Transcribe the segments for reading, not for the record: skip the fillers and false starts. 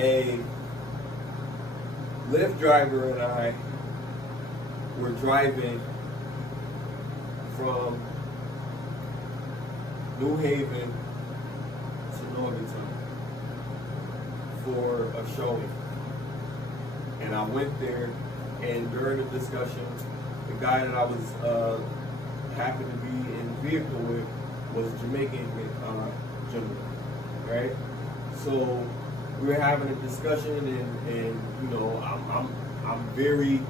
a Lyft driver and I were driving from New Haven to Northington for a showing. And I went there, and during the discussion, the guy that I was happened to be in the vehicle with was Jamaican, Jimmy, right? So we were having a discussion, and you know, I'm very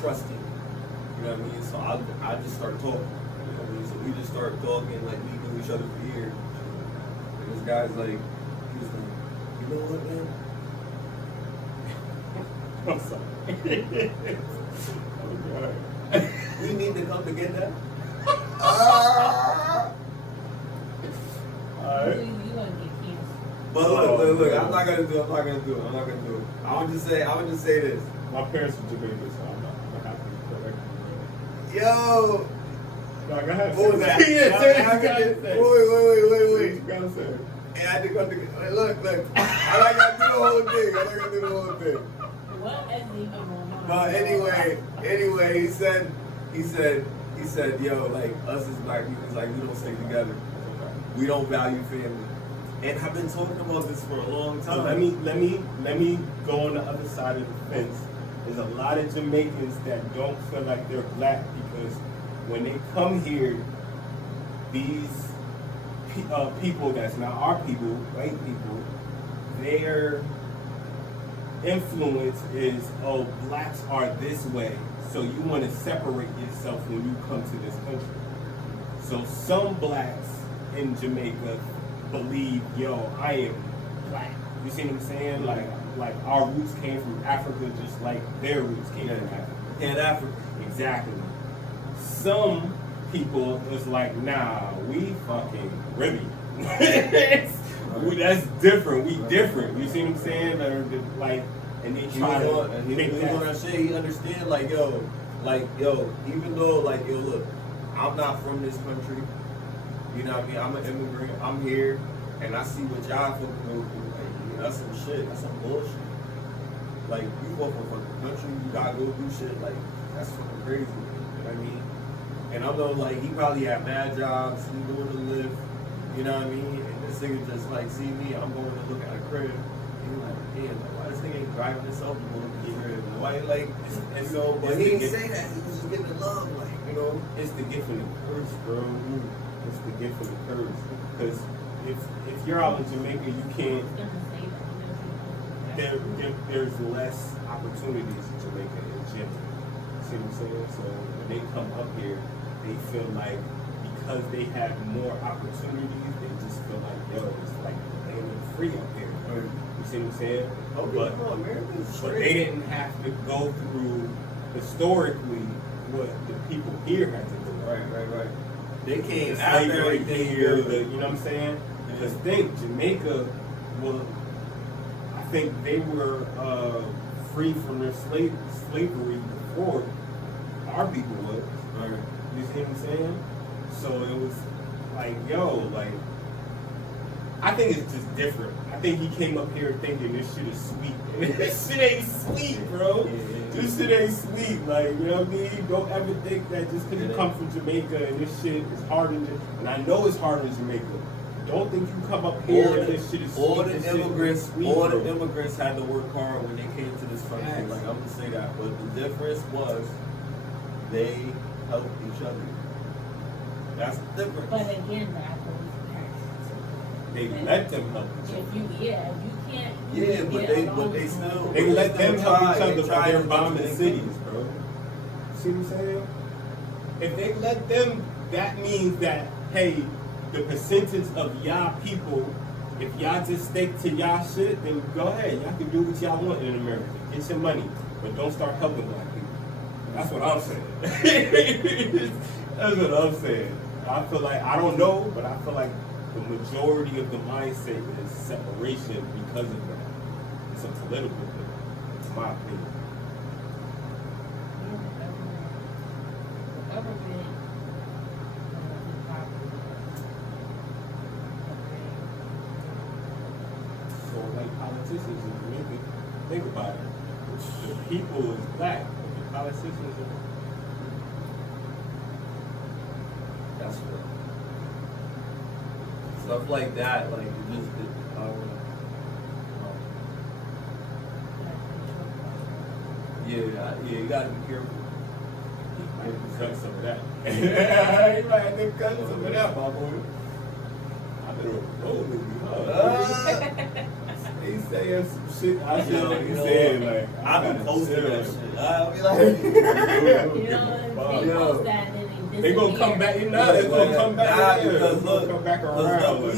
trusting. You know what I mean? So I just start talking. You know what I mean? So we just start talking like we knew each other for years. And this guy's like, he was like, you know what, man? I'm sorry. Oh God. We need to come to get that. Alright. You gonna get canceled. But look, I'm not gonna do it. I would just say this. My parents are Jamaican, so I'm not happy to correct you. Yo! No, go ahead. What was that? Wait. Wait. You gotta say it. And I had to go to, look. I like to do the whole thing. What is even going on? No, anyway, he said, yo, like, us as black people, it's like, we don't stay together. We don't value family. And I've been talking about this for a long time. So let me go on the other side of the fence. There's a lot of Jamaicans that don't feel like they're black because when they come here, these people that's not our people, white people, their influence is, oh, blacks are this way, so you want to separate yourself when you come to this country. So some blacks in Jamaica believe, yo, I am black. You see what I'm saying? Like our roots came from Africa just like their roots came from Africa. And Africa. Exactly. Some people is like, nah, we fucking Caribbean. That's different. We different. You see what I'm saying? And they try to make that. He understand, like, yo, even though, like, yo, look, I'm not from this country. You know what I mean? I'm an immigrant. I'm here, and I see what y'all fucking go through. Like, that's some shit. That's some bullshit. Like, you go from a fucking country, you gotta go through shit. Like, that's fucking crazy. You know what I mean? And I know, like, he probably had mad jobs. He doing the lift. You know what I mean? And this nigga just, like, see me, I'm going to look at a crib. And he's like, damn, like, why this nigga ain't driving himself to go look at the crib? Why, like, and so, but he didn't say that. He was just giving love, like, you know? It's the gift and the curse, bro. It's the gift and the curse. Because if you're out in Jamaica, you can't. There's less opportunities in Jamaica in general. See what I'm saying? So when they come up here, they feel like because they have more opportunities, they just feel like, yo, it's like they ain't free up here. You see what I'm saying? But they didn't have to go through historically what the people here had to do. Right. They came After after everything here, you know what I'm saying? Because Jamaica, well, I think they were free from their slavery before our people was. Right. You see what I'm saying? So it was like, yo, like, I think it's just different. I think he came up here thinking this shit is sweet. This shit ain't sweet, bro. This shit ain't sweet. Like, you know what I mean? Don't ever think that just because you come from Jamaica and this shit is hard in Jamaica. And I know it's hard in Jamaica. Don't think you come up here and this shit is sweet. All the immigrants had to work hard when they came to this country. Yes. Like, I'm gonna say that. But the difference was they helped each other. That's the difference. But again, that's what we parents. They let them help each other. If you can't. Yeah, but they still. They let them help each other They while they're to bombing cities, bro. See what I'm saying? If they let them, that means that, hey, the percentage of y'all people, if y'all just stick to y'all shit, then go ahead. Y'all can do what y'all want in America. Get your money. But don't start helping black people. That's what I'm saying. That's what I'm saying. I feel like, I don't know, but I feel like the majority of the mindset is separation because of that. It's a political thing, in my opinion. The government like politicians. If you really think about it, the people is black, but the politicians are. That's what. Stuff like that, like it just, I don't know. Yeah, you gotta be careful. I have to cut some of that. You might have to cut some of that, my boy. I better roll with you, huh? He saying some shit. I should have been saying, like, I've been posting that shit. I'll be like, They post that and then they They gonna come back, you know, they gonna come back. Nah, Yeah, because they gonna look, come back because around. look,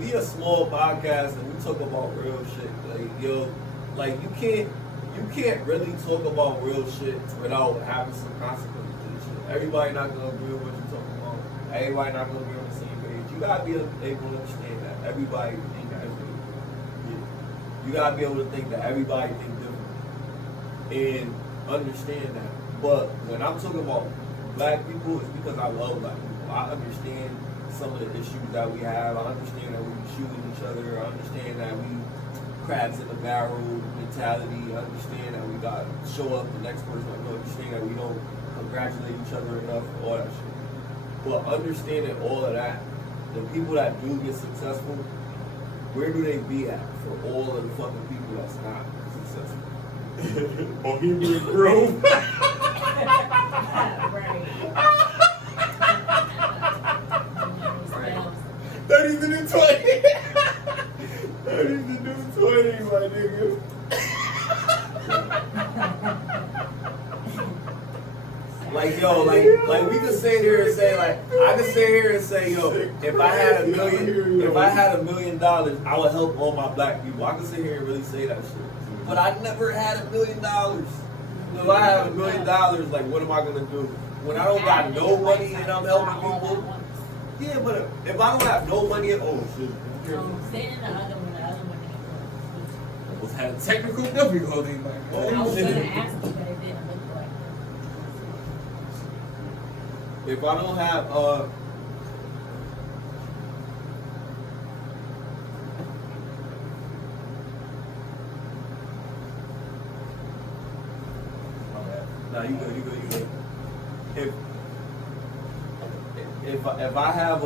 we a small podcast and we talk about real shit. Like, yo, like you can't really talk about real shit without having some consequences to this shit. Everybody not gonna agree with what you're talking about. Everybody not gonna be on the same page. You gotta be able to understand that everybody think differently. You gotta be able to think that everybody think differently and understand that. But when I'm talking about black people, it's because I love black people. I understand some of the issues that we have. I understand that we shooting each other. I understand that we crabs in the barrel mentality. I understand that we gotta show up the next person. I understand that we don't congratulate each other enough, all that shit. But understanding all of that, the people that do get successful, where do they be at for all of the fucking people that's not successful? Bohemian Grove. Right. 30's the new 20. 30's the new 20, my nigga. Like yo, like we can sit here and say like I can sit here and say yo, if I had $1 million, I would help all my black people. I can sit here and really say that shit. But I never had $1 million. So if I have $1 million, like what am I gonna do? When I don't got no money and I'm helping people? Yeah, but if I don't have no money at all, shit. Stay in the other one. Almost had a technical difficulty, like, I was oh gonna shit. ask you, but it didn't look like it. If I don't have nah, you good. If I have a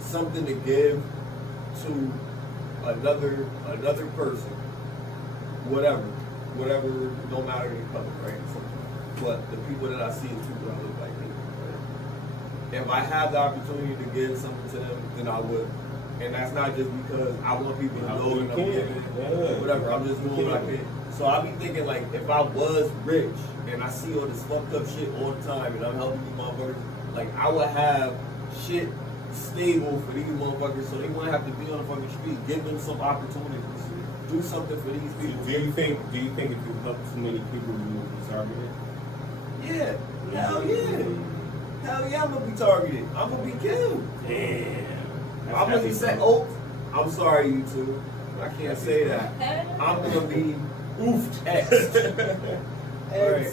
something to give to another person, whatever, no matter the color, right? But the people that I see is people that look like me. Right? If I have the opportunity to give something to them, then I would. And that's not just because I want people to know that I'm giving it, whatever. I'm just doing what I can. So I be thinking like, if I was rich and I see all this fucked up shit all the time, and I'm helping these motherfuckers, like I would have shit stable for these motherfuckers, so they wouldn't have to be on the fucking street. Give them some opportunities. Do something for these people. Do you think if you help too many people, you will be targeted? Yeah. Hell yeah, I'm gonna be targeted. I'm gonna be killed. Damn. I'm gonna be saying, oh, I'm sorry, you two. I can't say that. I'm gonna be X'd. Right.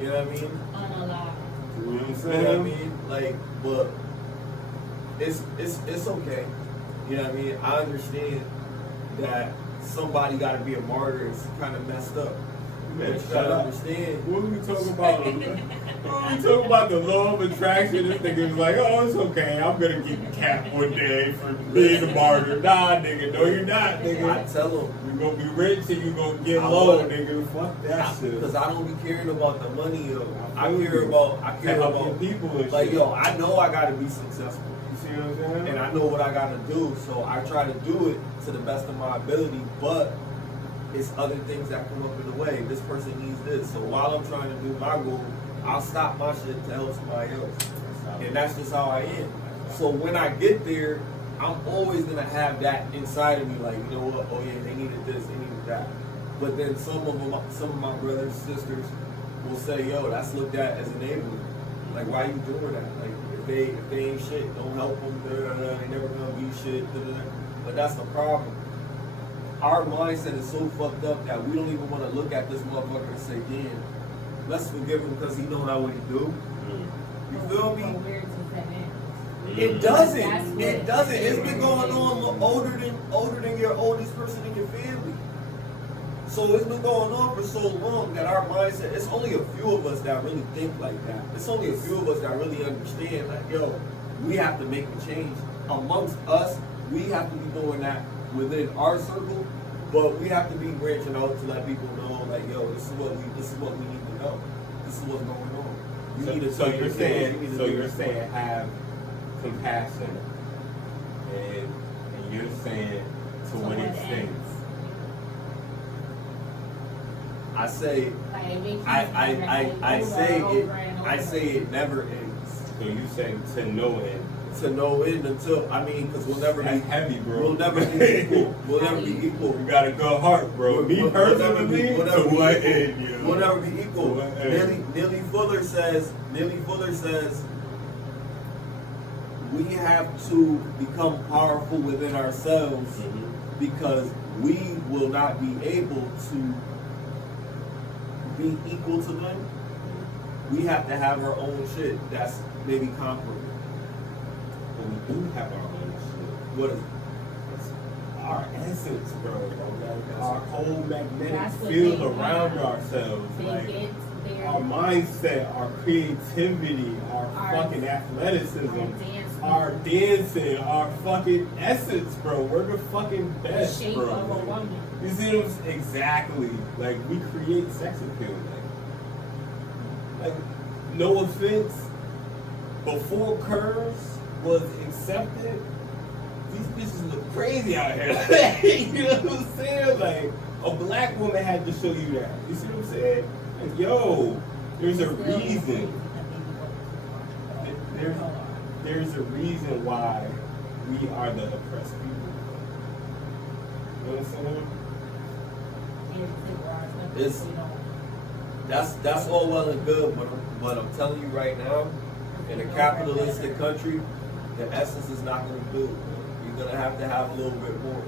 You know what I mean? Unalive. You know what I'm You saying? know what I mean? Like, but it's okay. You know what I mean? I understand that somebody gotta be a martyr. It's kind of messed up. Man, But you shut gotta up. understand. What were we talking about? When we talking about the law of attraction, this nigga was like, oh, it's okay. I'm gonna get capped one day for being a martyr. Nah, nigga, no, you're not, nigga. I tell them. You're gonna be rich and you're gonna get low, nigga. Fuck that shit. Because I don't be caring about the money, yo. I feel care you. about people and like, shit. yo, I know I gotta be successful. You see what I'm saying? And I know what I gotta do, so I try to do it to the best of my ability, but it's other things that come up in the way. This person needs this, so while I'm trying to do my goal, I'll stop my shit to help somebody else. And that's just how I am. So when I get there, I'm always gonna have that inside of me, like, you know what, oh yeah, they needed this, they needed that. But then some of my brothers, sisters will say, yo, that's looked at as enabling. Like, why you doing that? Like, if they ain't shit, don't help them, they never gonna be shit, But that's the problem. Our mindset is so fucked up that we don't even want to look at this motherfucker and say, damn, let's forgive him because he know not what he do. You feel me? Weird to say that. It doesn't. It doesn't. It's been going on older than your oldest person in your family. So it's been going on for so long that our mindset, it's only a few of us that really think like that. It's only a few of us that really understand, like, yo, we have to make a change. Amongst us, we have to be doing that within our circle, but we have to be branching out to let people know, like, yo, this is what we need to know. This is what's going on. So you're saying have compassion, and you're saying to what extent? I say, I say it never ends. So you say to no end. To no end until, I mean, because we'll never be heavy, bro. We'll never be equal. We'll never be equal. You got a good heart, bro. Me personally, to what end, you know? We'll never be equal. Neely Fuller says we have to become powerful within ourselves because we will not be able to be equal to them. We have to have our own shit that's maybe comparable. But we do have our own shit. What is it? Our essence, bro. Our whole magnetic field around ourselves. Like our mindset, our creativity, our fucking athleticism, our dancing, our fucking essence, bro. We're the fucking best, the shape bro. Of a woman. You see what I'm saying? Exactly. Like we create sex appeal. Like no offense, before curves was accepted, these bitches look crazy out here. You know what I'm saying? Like a black woman had to show you that. You see what I'm saying? Like, yo, there's a reason. There's a reason why we are the oppressed people. You know what I'm saying? That's all well and good, but I'm telling you right now, in a capitalistic country, the essence is not going to do it. You're going to have a little bit more.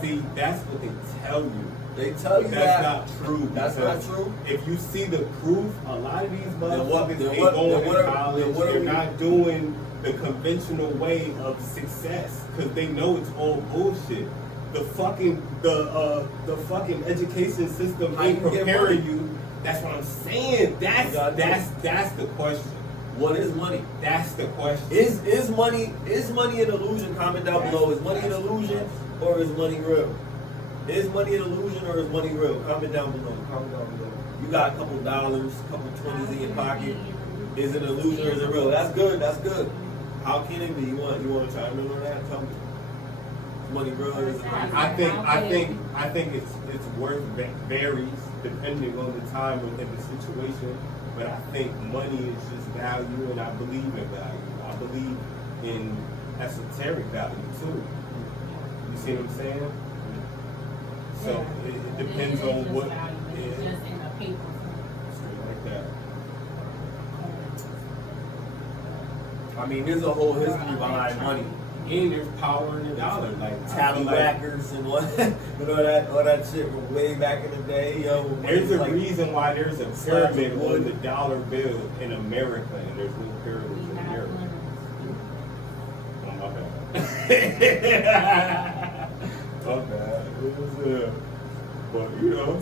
See, that's what they tell you. They tell you that's not true. That's not true. If you see the proof, a lot of these motherfuckers ain't going to college. They're not doing the conventional way of success because they know it's all bullshit. The fucking education system ain't preparing you. That's what I'm saying. That's the question. What is money? That's the question. Is money an illusion? Comment down below. Is money an illusion or is money real? Is money an illusion or is money real? Comment down below. You got a couple dollars, a couple 20s in your pocket. Is it an illusion or is it real? That's good. How can it be? You want to chime in on that? Tell me. Is money real or is it money? I think it's worth varies depending on the time and the situation. But I think money is just value, and I believe in value. I believe in esoteric value too. You see what I'm saying? So it depends on what. It's just in a paper Straight like that. I mean, there's a whole history behind money. And there's power in the dollar, like tallywhackers and all that shit from way back in the day. Yo, there's a reason why there's a pyramid on the dollar bill in America, and there's no pyramids in Europe. Oh, my bad. My bad. It was, but you know.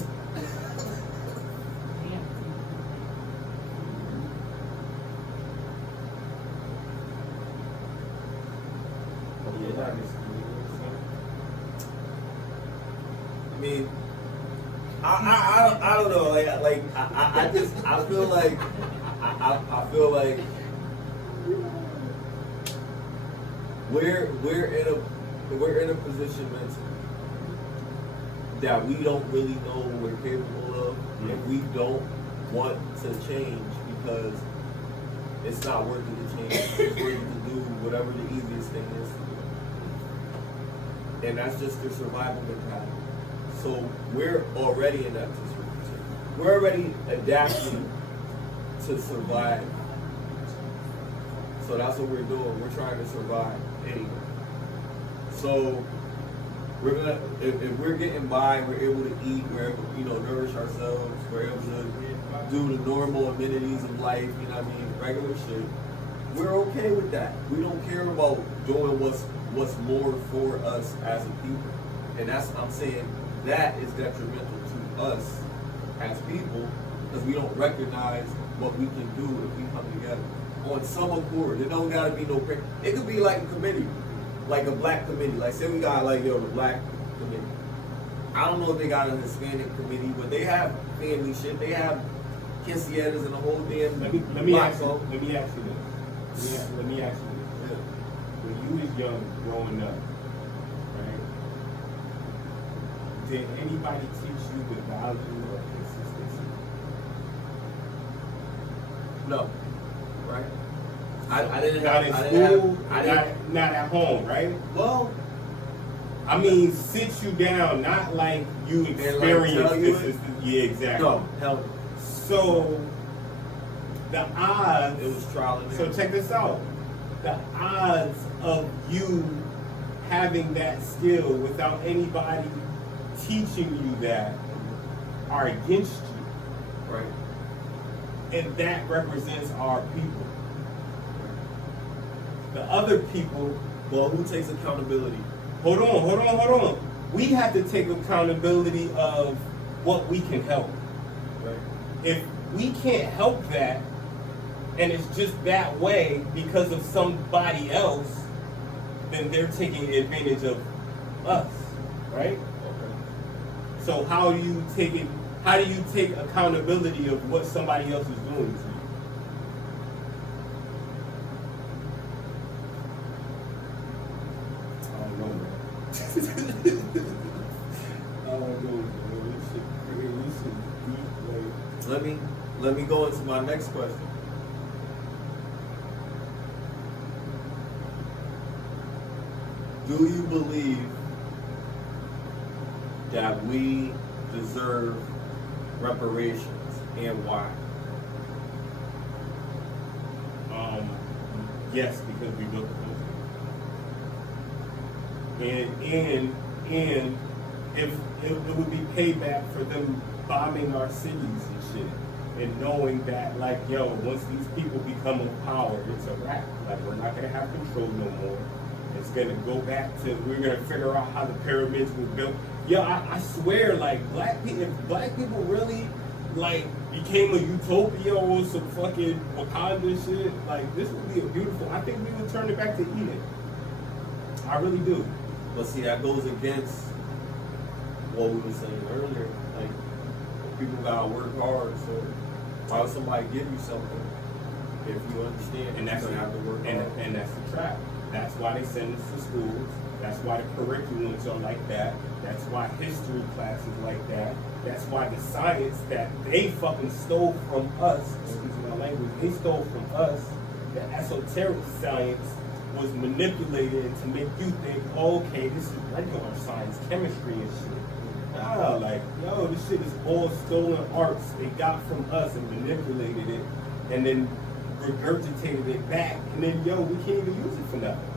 I mean, I don't know. I feel like we're in a position mentally that we don't really know what we're capable of, and we don't want to change because it's not worth it to change. It's worth it to do whatever the easiest thing is to do, and that's just their survival mentality. So we're already in that situation. We're already adapting to survive. So that's what we're doing. We're trying to survive anyway. So we're gonna, if we're getting by, we're able to eat, we're able to, nourish ourselves, we're able to do the normal amenities of life, regular shit. we're okay with that. We don't care about doing what's more for us as a people. And that's, I'm saying, that is detrimental to us as people because we don't recognize what we can do if we come together on some accord. It don't gotta be no. It could be like a committee, like a black committee. Like say we got like the black committee. I don't know if they got a Hispanic committee, but they have family shit. They have quinceañeras and the whole damn. Let me ask you this. Yeah. When you was young, growing up, right? Did anybody teach you the value of consistency? No, right? I didn't not have. in school. Not at home, right? Well, I mean, sit you down, not like you experience consistency. Yeah, exactly. No, hell no. So the odds. It was trial and error. So check this out. The odds of you having that skill without anybody teaching you that are against you. Right. And that represents our people. The other people, Well, who takes accountability? hold on. We have to take accountability of what we can help. Right. If we can't help that, and it's just that way because of somebody else, then they're taking advantage of us, right? Okay. So how do you take accountability of what somebody else is doing to you? I don't know, man. I don't know, man. We should be like. Let me go into my next question. Do you believe that we deserve reparations and why? Yes, because we built the country. And if it would be payback for them bombing our cities and shit. And knowing that, like, yo, once these people become in power, it's a wrap. Like, we're not gonna have control no more. It's gonna go back to, we're gonna figure out how the pyramids were built. Yo, I swear, like, if black people really, like, became a utopia or some fucking Wakanda shit, like, this would be a beautiful, I think we would turn it back to Eden. I really do. But see, that goes against what we were saying earlier. Like, people gotta work hard, so why would somebody give you something if you understand And that's you're gonna have to work hard? And that's the trap. That's why they send us to schools. That's why the curriculums are like that. That's why history classes like that. That's why the science that they fucking stole from us, excuse my language, they stole from us, the esoteric science was manipulated to make you think, oh, okay, this is regular science, chemistry and shit. Nah, like, yo, this shit is all stolen arts they got from us and manipulated it and then regurgitated it back, and then, yo, we can't even use it for nothing.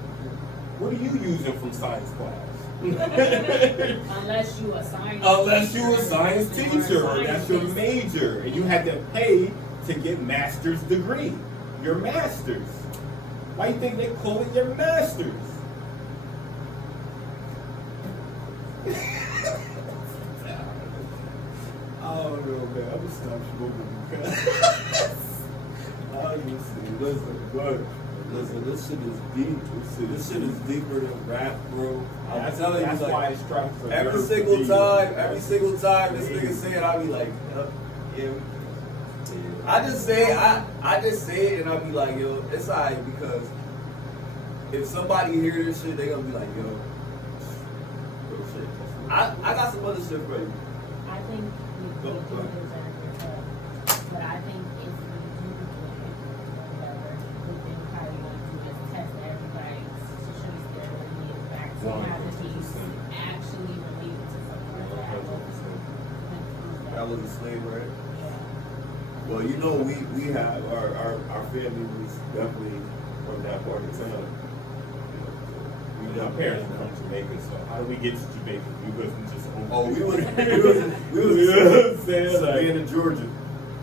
What are you using from science class? Unless you a science Unless you're a science teacher, or that's your major, and you had to pay to get master's degree. Your master's. Why do you think they call it your master's? I don't know, man. I'm gonna stop smoking because Listen, this shit is deep. This shit is deeper than rap, bro. I'm telling you, that's like, why it strikes a every nerve single to be- time this nigga say it, I be like, yeah. I just say it and I be like, yo, it's alright, because if somebody hear this shit, they gonna be like, yo, real shit. I got some other shit for you. I think we do deserve it, but I think if we do whatever, we can probably want to do is test everybody's to show you their lineage back to have the piece actually related to something That was a slave, right? Yeah. Well, you know, we have our family was definitely from that part of town. My parents were from Jamaica, so how do we get to Jamaica? We wasn't just over. Oh, we was You know what I'm saying? Like, in Georgia.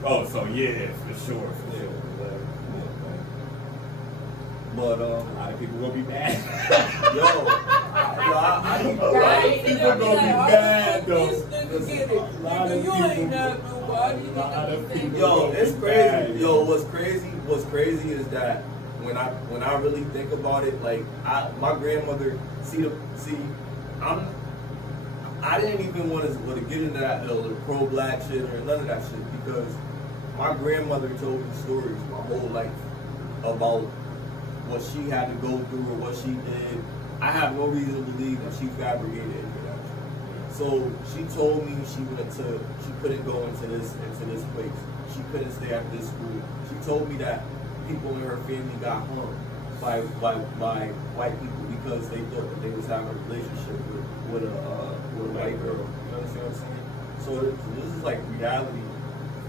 oh, so yeah, for sure. But A lot of people gonna be mad. yo, I need Right. People gonna be mad though. A lot of people. Yo, it's crazy. Yo, what's crazy is that when I really think about it, like my grandmother, I didn't even want to get into that the pro-black shit or none of that shit because my grandmother told me stories my whole life about what she had to go through or what she did. I have no reason to believe that she fabricated any of that shit. So she told me she couldn't go into this place. She couldn't stay at this school. She told me that people in her family got hung by white people because they thought that they was having a relationship with a white girl. You understand what I'm saying? So this is like reality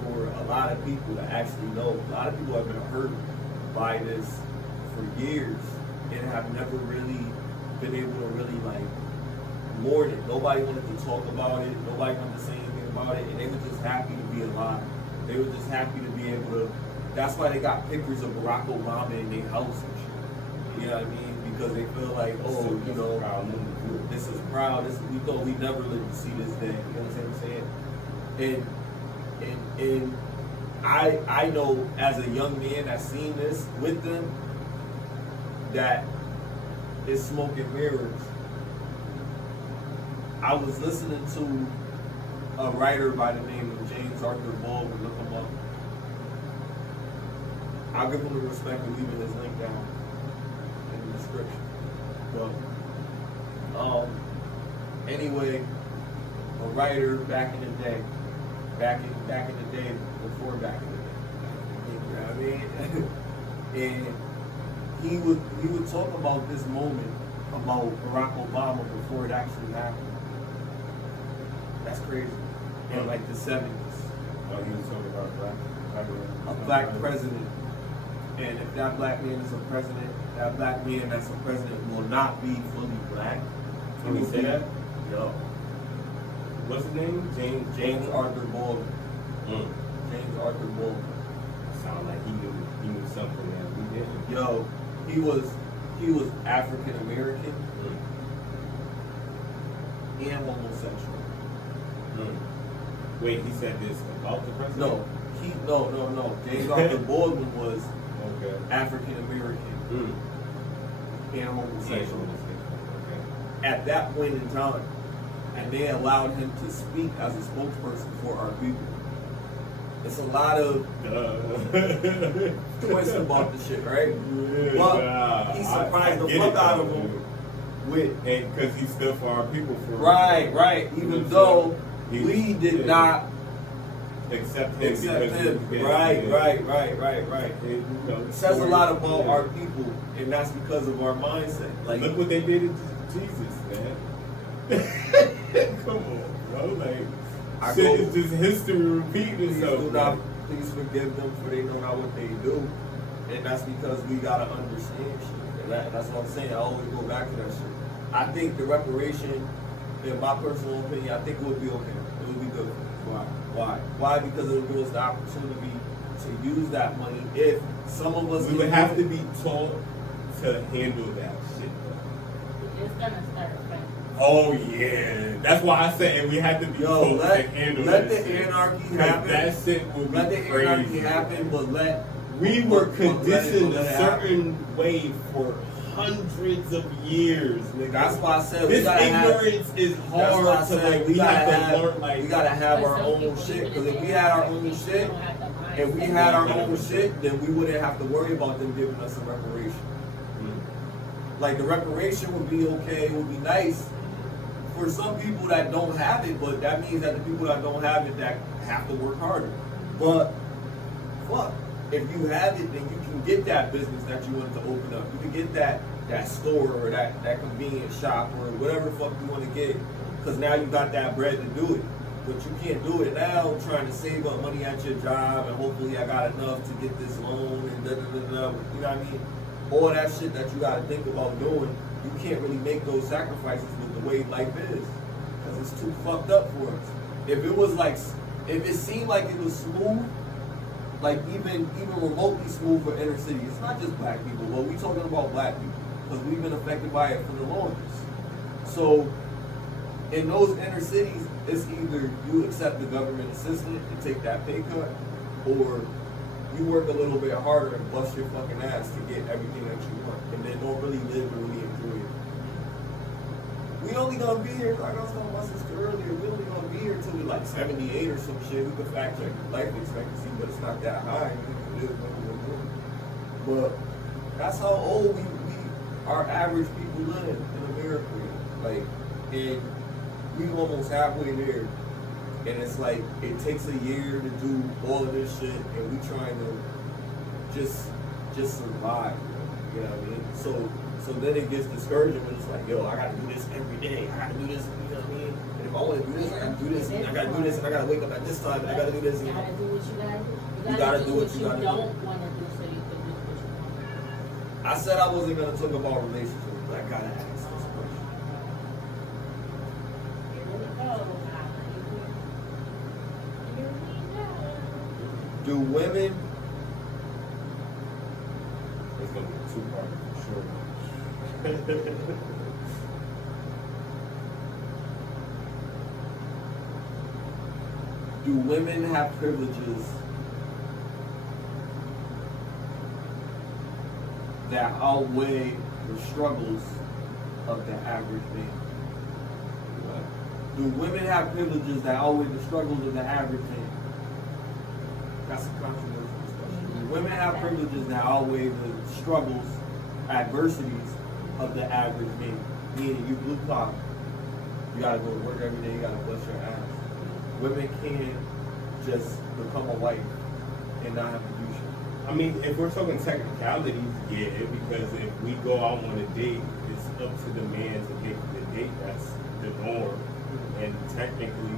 for a lot of people that actually know. A lot of people have been hurt by this for years and have never really been able to really like mourn it. Nobody wanted to talk about it. Nobody wanted to say anything about it, and they were just happy to be alive. They were just happy to be able to. That's why they got pictures of Barack Obama in their house and shit. You know what I mean? Because they feel like, oh, you know, this is proud. We thought we never lived to see this day. You know what I'm saying? And I know as a young man that's seen this with them that it's smoke and mirrors. I was listening to a writer by the name of James Arthur Baldwin. Look him up. I'll give him the respect of leaving his link down in the description. But anyway, a writer back in the day, before back in the day. You know what I mean? And he would talk about this moment about Barack Obama before it actually happened. That's crazy. In like the 70s. Oh, he was talking about a black president. And if that black man is a president, that black man that's a president will not be fully black. Can he say that? Yo. What's his name? James Arthur Baldwin. James Arthur Baldwin. Sound like he knew something that we didn't. Yo, he was African American and homosexual. Wait, he said this about the president? No. James Arthur Baldwin was African American and homosexual. At that point in time, and they allowed him to speak as a spokesperson for our people. It's a lot of twists about the shit, right? But he surprised the fuck out of him with, because he stood for our people. Right. Even though we did not accept him. Right. It says a lot about our people, and that's because of our mindset. Like, look what they did to Jesus, man. Come on, bro. Like, shit is just history repeating itself. Please forgive them for they know not what they do, and that's because we gotta understand shit. And that's what I'm saying. I always go back to that shit. I think the reparation, in my personal opinion, I think it would be okay. It would be good. Why? Because it would give us the opportunity to use that money. If some of us, we would have to be taught to handle that shit. It's gonna start affecting. Oh yeah, that's why I said we have to be taught to handle let that the shit. Anarchy happen. That shit will be let the crazy. anarchy happen, but we were conditioned let a it certain way for hundreds of years, nigga. That's why I said this ignorance is hard to like. We have to learn. Like, we gotta have our own shit. Because if we had our own shit, then we wouldn't have to worry about them giving us a reparation. Like the reparation would be okay. It would be nice for some people that don't have it, but that means that the people that don't have it that have to work harder. But fuck. If you have it, then you can get that business that you wanted to open up. You can get that store or that convenience shop or whatever the fuck you want to get, because now you got that bread to do it. But you can't do it now trying to save up money at your job and hopefully I got enough to get this loan and da da da da. You know what I mean? All that shit that you got to think about doing, you can't really make those sacrifices with the way life is, because it's too fucked up for us. If it seemed like it was smooth, like even remotely smooth for inner city. It's not just black people, but we talking about black people because we've been affected by it for the longest. So in those inner cities, it's either you accept the government assistance and take that pay cut, or you work a little bit harder and bust your fucking ass to get everything that you want, and then don't really live and really enjoy it. We only gonna be here, like I was telling my sister earlier, we only gonna be here until we like 78 or some shit. We could fact check life expectancy, but it's not that high. But that's how old our average people live in America. Like, and we almost halfway there. And it's like, it takes a year to do all of this shit, and we trying to just survive. You know what I mean? So then it gets discouraging when it's like, yo, I gotta do this every day. I gotta do this, you know what I mean? And if I wanna do this, I gotta do this, and I gotta do this, and I gotta wake up at this time, and I gotta do this. You gotta do what you gotta do. You gotta do what you gotta do. don't wanna do so you can do what you want. I said I wasn't gonna talk about relationships, but I gotta ask this question. Here we go. Here we go. Do women, It's gonna be two part for sure. do women have privileges that outweigh the struggles of the average man? Do women have privileges that outweigh the struggles of the average man? That's a controversial discussion. Do women have privileges that outweigh the struggles, adversities of the average man? Meaning you blue collar, you gotta go to work every day, you gotta bust your ass. Women can't just become a wife and not have to do shit. I mean, if we're talking technicalities, yeah, because if we go out on a date, it's up to the man to pay for the date. That's the norm. And technically,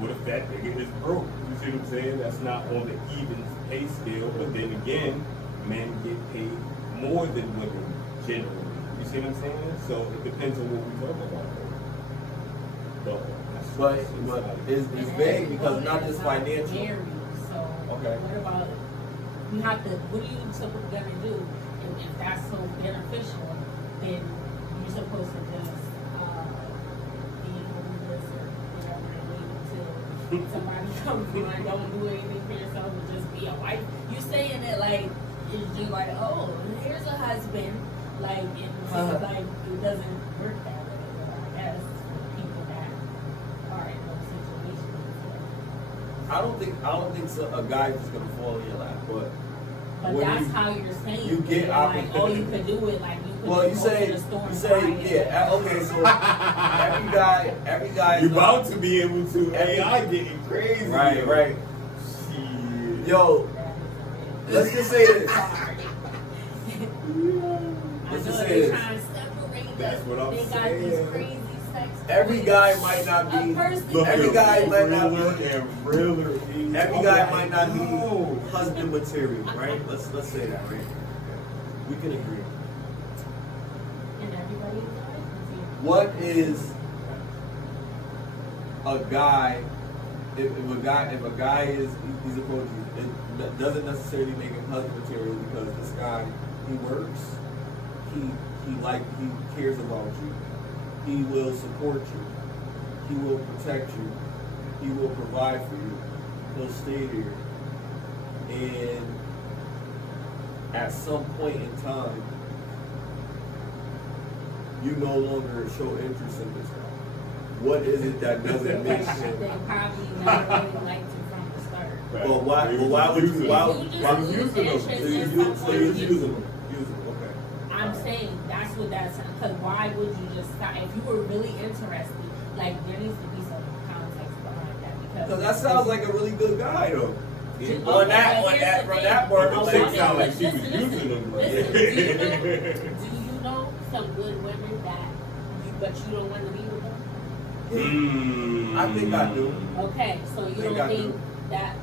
what if that nigga is broke? You see what I'm saying? That's not on the even pay scale. But then again, men get paid more than women generally. You see what I'm saying? So it depends on what we're talking about. But it's vague because not just financial. Married, so Okay. what about, you have to, what are you supposed to do? And if that's so beneficial, then you're supposed to just be homeless or whatever and wait until somebody comes and don't do anything for yourself and just be a wife. You saying it like, it's just like, oh, here's a husband, like, and like, it doesn't work that way, I guess, for people that are in those situations. I don't think so, a guy is gonna fall in your lap, but when that's you- how you're saying you it. get Like, oh, you opportunity. could do it, like, you could Well, you just go say, to the store and buy yeah, okay, so every guy You're is about to be able to. Every- AI getting crazy. Right. Shit. Yo, let's just say this. Sorry. Let's just I know say they're this. trying to separate That's us. what I'm they got saying. these crazy sex Every toys. guy might not be. A person Look, Every guy might not realer be. and realer. Every guy might not be No. husband material, right? Let's say that, right? We can agree. And everybody is like, What is a guy? If a guy is he's a coach, it doesn't necessarily make him husband material because this guy he works, he cares about you, he will support you, he will protect you, he will provide for you, he'll stay there, and at some point in time, you no longer show interest in this guy. What is it that doesn't make him? they probably never really liked you from the start. Well, why would you? Why You just would lose you using them? interest So in you someone using them? Okay. I'm saying that's what that's because why would you just stop if you were really interested? Like there needs to be some context behind that Because that sounds like a really good guy, though. Okay, From that part, The it chick makes sound like she listen, was listen, using them. listen, do you know some good women but you don't want to be with them? I think I do. Okay, so you Think don't I think do. that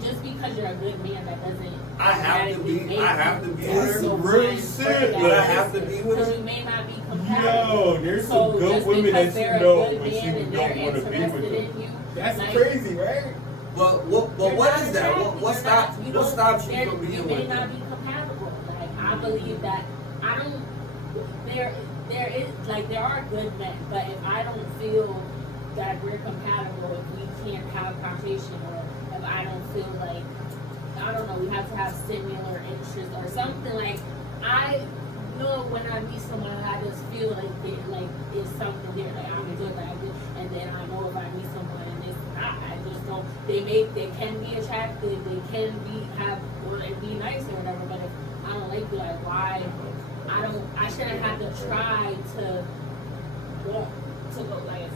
just because you're a good man that doesn't I have to be. automatically I have to make be you That's with some her. real fine shit, for that but I have to be with because her. you may not be compatible. Yo, there's So some good just women because that they're you a know, good but man you and don't they're want to be with interested them. in you, That's like, crazy, right? But what is that? What stops you from being You with may them? not be compatible. Like I believe that I don't. There is like there are good men, but if I don't feel that we're compatible, if we can't have a conversation, or if I don't feel like I don't know, we have to have similar interests or something. Like I know when I meet someone, I just feel like it's something there. Like I'm good, like this, and then I know if I meet someone and it's not, I just don't. They can be attractive, they can be nice or whatever. But if I don't like you, like why? I shouldn't have to try to want to go like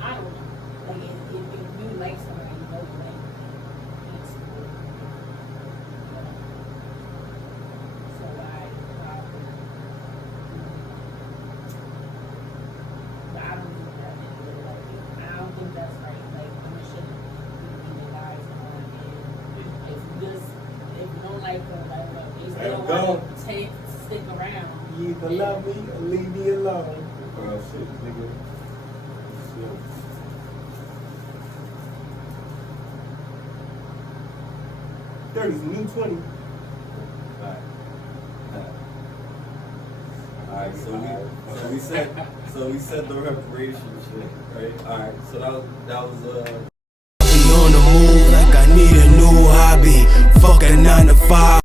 I don't know. Like if you like somebody, you know, like it's cool. So but I don't think that anyway. Like I don't think that's right. Like women shouldn't be the guys on and if you don't like them, like they still want to stick around. You either love me or leave me alone. Oh shit, nigga. Shit. Thirty's the new 20. Alright, so we said the reparation shit, right? Alright, so that was Be on the move like I need a new hobby. Fuck a 9 to 5.